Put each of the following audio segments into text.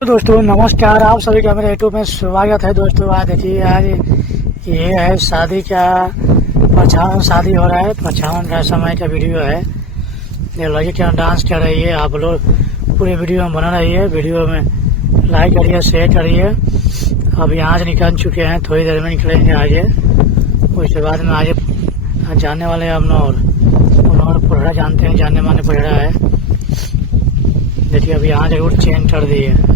तो दोस्तों नमस्कार, आप सभी का मेरे यूट्यूब में स्वागत है। दोस्तों आज देखिए, आज ये है शादी का परछावन शादी हो रहा है। परछावन का समय का वीडियो है। ये लड़की क्या डांस कर रही है। आप लोग पूरे वीडियो में बना रही है। वीडियो में लाइक करिए, शेयर करिए। अब यहाँ से निकल चुके हैं, थोड़ी देर में निकलेंगे आगे। उसके बाद में आगे जाने वाले हैं अमनौर पढ़ा जानते हैं, जाने माने पढ़ा है। देखिए अब यहाँ से रूट चेंज कर दी है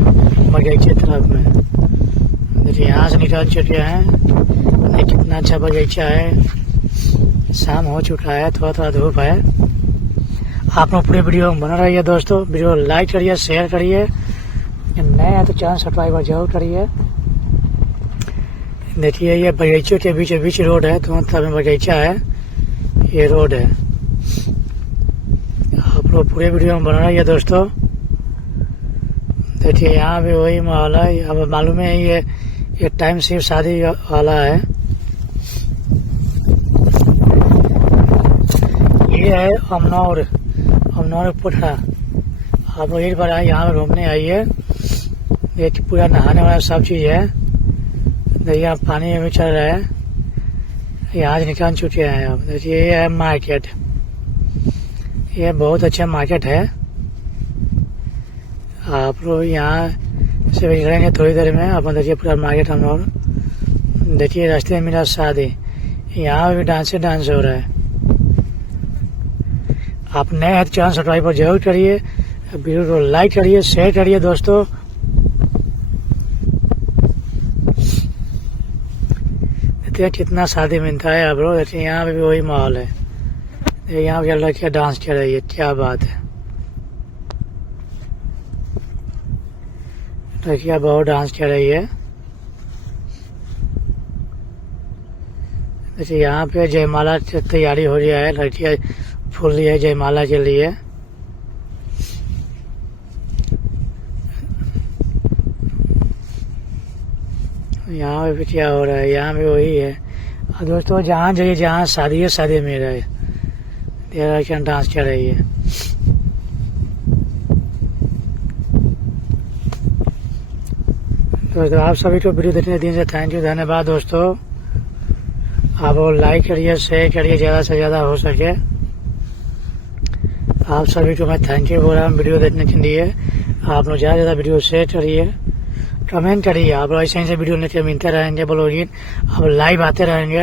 बगीचे तरफ में। देखिए यहाँ से निकल चुके हैं। कितना अच्छा बगीचा है। शाम हो चुका है, थोड़ा थोड़ा धूप है। आप लोग पूरे वीडियो में बना रहिए दोस्तों। वीडियो लाइक करिए, शेयर करिए। नए हैं तो चैनल सब्सक्राइब जरूर करिए। देखिए ये बगीचे के बीच बीच रोड है, दोनों तरफ में बगीचा है। ये रोड है। आप लोग पूरे वीडियो में बना रहिए दोस्तों। देखिए यहाँ भी वही माहौल है। अब मालूम है ये टाइम सिर्फ शादी वाला है। ये है अमनौर पुठा। आप लोग एक बार आए यहाँ पे घूमने आइए। ये पूरा नहाने वाला सब चीज है। देखिए पानी में चल रहा है। यहाँ से निकाल चुके हैं। अब देखिए ये है मार्केट। ये बहुत अच्छा मार्केट है। आप लोग यहाँ से रहेंगे थोड़ी देर में। अपन देखिए पूरा मार्केट हम लोग। देखिए रास्ते में मेरा शादी। यहाँ भी डांस हो रहा है। आप नए हैं तो चैनल सब्सक्राइब जरूर करिए। वीडियो को लाइक करिए, शेयर करिए दोस्तों। देखिए कितना शादी मिलता है। आप लोग देखिए यहाँ पे भी वही माहौल है। यहाँ पे लड़कियाँ डांस कर रही है, क्या बात है। लड़कियाँ बहुत डांस कर रही है। जैसे यहाँ पे जयमाला की तैयारी हो रही है। लड़कियाँ फूल ली है जयमाला के लिए। यहाँ पे क्या हो रहा है, यहाँ पे वही है। और दोस्तों जहाँ जाइए, जहाँ शादी है, शादी में रहे लड़कियाँ डांस कर रही है। दोस्तों आप सभी को वीडियो देखने दिन से थैंक यू, धन्यवाद दोस्तों। आप वो लाइक करिए, शेयर करिए ज़्यादा से ज़्यादा हो सके। आप सभी को मैं थैंक यू बोल रहा हूँ वीडियो देखने के लिए। आप लोग ज़्यादा से ज़्यादा वीडियो शेयर करिए, कमेंट करिए। आप लोग ऐसे वीडियो लेके मिलते रहेंगे, ब्लॉगिंग अब लाइव आते रहेंगे।